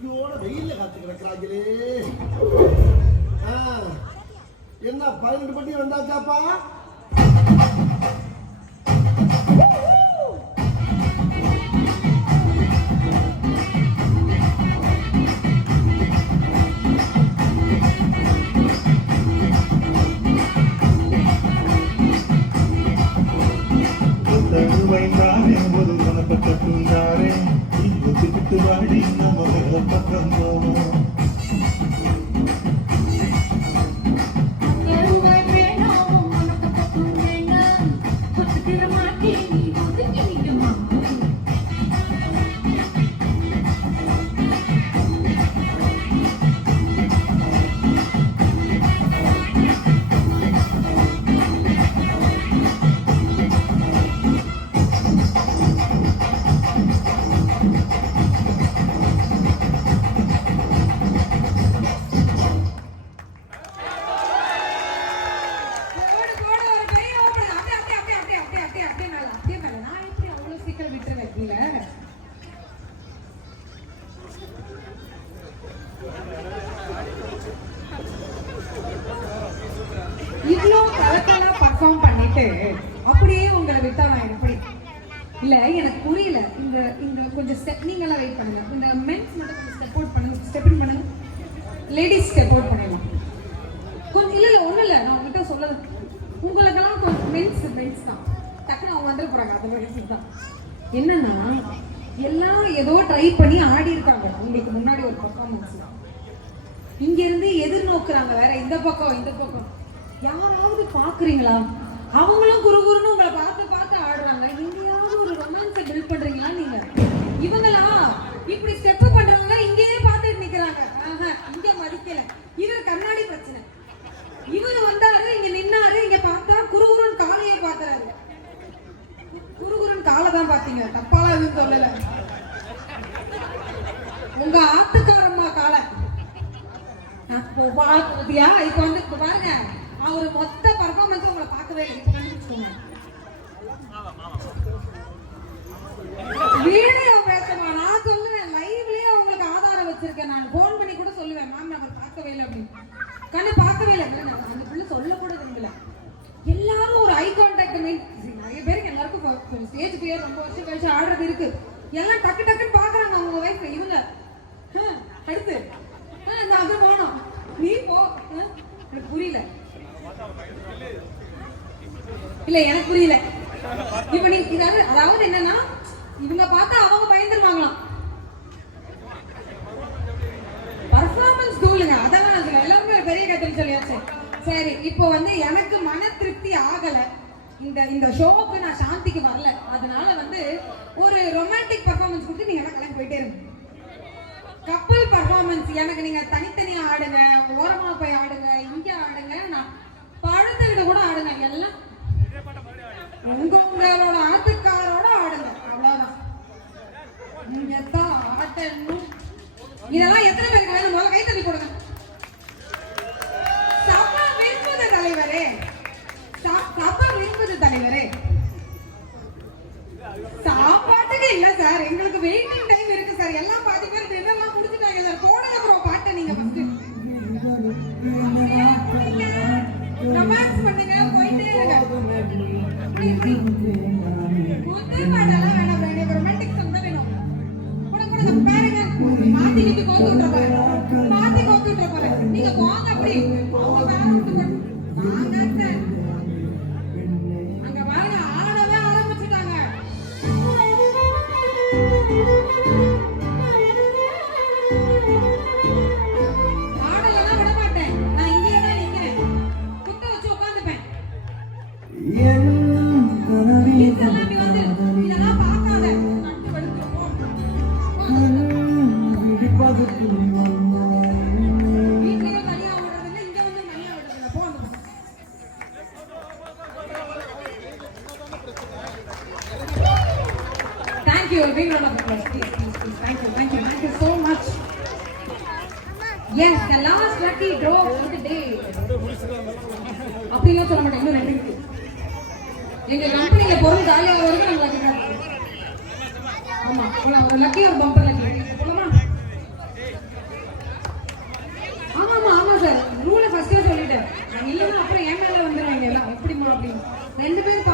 தூக்கியோட வெயில்ல காத்து கிடக்குறாங்களே. என்ன 12 மணி வந்தாச்சாப்பா? ஒரு மனப்பட்டுண்டாரே விட்டு வாடி நம்ம பக்கம் போவோம். இவ்வளோ கலக்கலா பர்ஃபார்ம் பண்ணிட்டு அப்படியே உங்களை விட்டா நான் எப்படி இல்ல எனக்கு புரியல. இந்த இந்த கொஞ்சம் ஸ்டெப் நீங்களாம் வெயிட் பண்ணுங்க. இந்த மென்ஸ் மட்டும் கொஞ்சம் ஸ்டெப் அவுட் பண்ணுங்க, ஸ்டெப் இன் பண்ணுங்க. லேடிஸ் ஸ்டெப் அவுட் பண்ணிடலாம். கொஞ்சம் இல்ல ஒண்ணும் இல்ல, நான் உங்ககிட்ட சொல்லல. உங்களுக்கெல்லாம் கொஞ்சம் மென்ஸ் தான் டக்குன்னு அவங்க வந்துட போறாங்க. அது மாதிரி தான் என்னன்னா எல்லாம் ஏதோ ட்ரை பண்ணி ஆடி இருக்காங்க. உங்களுக்கு முன்னாடி ஒரு பர்ஃபார்மன்ஸ் இங்க இருந்து எதிர்நோக்குறாங்க வேற இந்த பக்கம் யாராவது பாக்குறீங்களா? அவங்களும் குறுகுறுன்னு உங்களை பார்த்து ஆடுறாங்க. நீங்கயாவது ஒரு ரொமான்ஸை பில்ட் பண்றீங்களா? நீங்க இவங்களா இப்படி ஸ்டெப் பண்றாங்க, இங்கேயே பார்த்துட்டு நிக்கிறாங்க. இங்க மதிக்கல. இவர் கண்ணாடி பிரச்சனை. இவர் வந்தாரு, இங்க நின்னாரு, இங்க பார்த்தா குறுகுறுன்னு காலையே பாக்குறாரு. குறுகுறுன்னு காலை தான் பாத்தீங்க, தப்பாலாம் எதுவும் சொல்லல. உங்க ஆத்துக்காரம்மா காலை இப்ப வந்து பாருங்க, அவர் மொத்த பர்ஃபார்மன்ஸ் உங்களை பார்க்கவே இல்லை. இப்ப கண்டுபிடிச்சுக்கோங்க. வீடியோ பேசமா நான் சொல்லுவேன், லைவ்லயே உங்களுக்கு ஆதாரம் வச்சிருக்கேன். நான் போன் பண்ணி கூட சொல்லுவேன், மேம் நம்ம பார்க்கவே இல்லை அப்படின்னு. கண்ணு பார்க்கவே இல்லை, அந்த பிள்ளை சொல்ல கூட விரும்பல. எல்லாரும் ஒரு ஐ கான்டாக்ட் நிறைய பேருக்கு எல்லாருக்கும் ஸ்டேஜ் பேர் ரொம்ப வருஷம் கழிச்சு ஆடுறது இருக்கு. எல்லாம் டக்குன்னு பாக்குறாங்க அவங்க வைஃப். இவங்க அடுத்து அது போனோம், நீ போ. எனக்கு புரியல, இல்ல எனக்கு புரியல. இப்ப நீங்க அதாவது என்னன்னா இவங்க பார்த்தா அவங்க பயந்துருவாங்களாம். பர்ஃபார்மன்ஸ் டூலுங்க, அதான் நான் எல்லாருமே பெரிய கட்டல் சொல்லியாச்சு. சரி, இப்போ வந்து எனக்கு மன திருப்தி ஆகல. இந்த ஷோக்கு நான் சாந்திக்கு வரல. அதனால வந்து ஒரு ரொமான்டிக் பர்ஃபார்மன்ஸ் கொடுத்து நீங்க கிளம்பி போயிட்டே இருங்க. கப்பல் பர்ஃபார்மன்ஸ் எனக்கு நீங்க தனித்தனியா ஆடுங்க, ஓரமா போய் ஆடுங்க, இங்க ஆடுங்க, நான் பழுதுகிட்ட கூட ஆடுங்க. எல்லாம் உங்களோட ஆட்டுக்காரோட ஆடுங்க, அவ்வளவுதான். நீங்க தான் ஆட்டணும். இதெல்லாம் எத்தனை பேருக்கு வேணும்? முதல்ல கை தட்டி கொடுங்க. சபா விரும்புது தலைவரே, சபா விரும்புது தலைவரே. சாப்பாட்டுக்கு இல்ல சார், எங்களுக்கு வெயிட்டிங் டைம் இருக்கு சார். எல்லாம் பாதி பேர் டின்னர்லாம் முடிச்சிட்டாங்க சார். போடுங்க ப்ரோ பாட்டை. நீங்க ஃபர்ஸ்ட் ரொமான்ஸ் பண்ணுங்க, போயிட்டே இருங்க. குத்து பாட்டெல்லாம் வேணாம், வேண்டிய ரொமான்டிக் சாங் தான் வேணும். கூட பாருங்க, மாத்தி கோத்து விட்டுற போற. நீங்க போங்க அப்படி. அவங்க வேற விட்டு வாங்க சார். அங்க பாருங்க, ஆடவே ஆரம்பிச்சுட்டாங்க. ஆடலாம் விட மாட்டேன், நான் இங்கே தான் நிக்கிறேன். குத்த வச்சு உட்காந்துப்பேன். இதெல்லாம் பார்க்காத, நட்டு படுத்துருப்போம். வீட்லயே தனியா விடுறதில்ல, இங்க வந்து தனியா விடுறதில்ல. போங்க. Thank you. Big round of applause, please. Thank you so much. Yes, the last lucky draw for the day. அப்படிலாம் சொல்ல மாட்டேன், இன்னும் 2 இருக்கு. எங்க கம்பெனில பொருள் காலியா வரைக்கும் நம்ம லக்கி தான். ஆமா, ஒரு லக்கி ஒரு பம்பர் லக்கி. போலாமா? இல்லைன்னா அப்புறம் என் மேல வந்துடுவாங்க எல்லாம் எப்படிமா அப்படின்னு. 2 பேர்